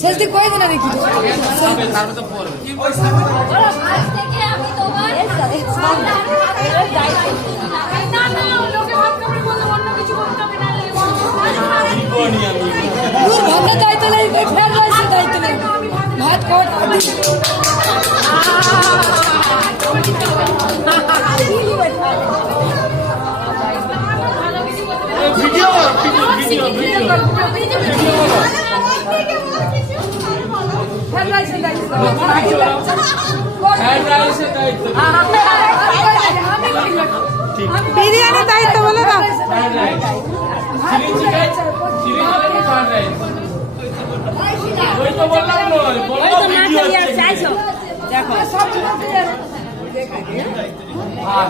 সেলতে কই দিন নাকি তারপরে তো পড়বে আজ থেকে আমি তোমার না না লোকে ভাত খাবে বলে অন্য কিছু করতে হবে না দূর ভাত দায়িত্ব নেই ফের রয়েছে দায়িত্ব নেই ভাত খাওয়া ভিডিও ভিডিও ভিডিও ফের রয়েছে দায়িত্ব বিরিয়ানি দায়িত্ব বলে না ওই তো বললাম নয় বলো ভিডিও চাইছো দেখো সব হ্যাঁ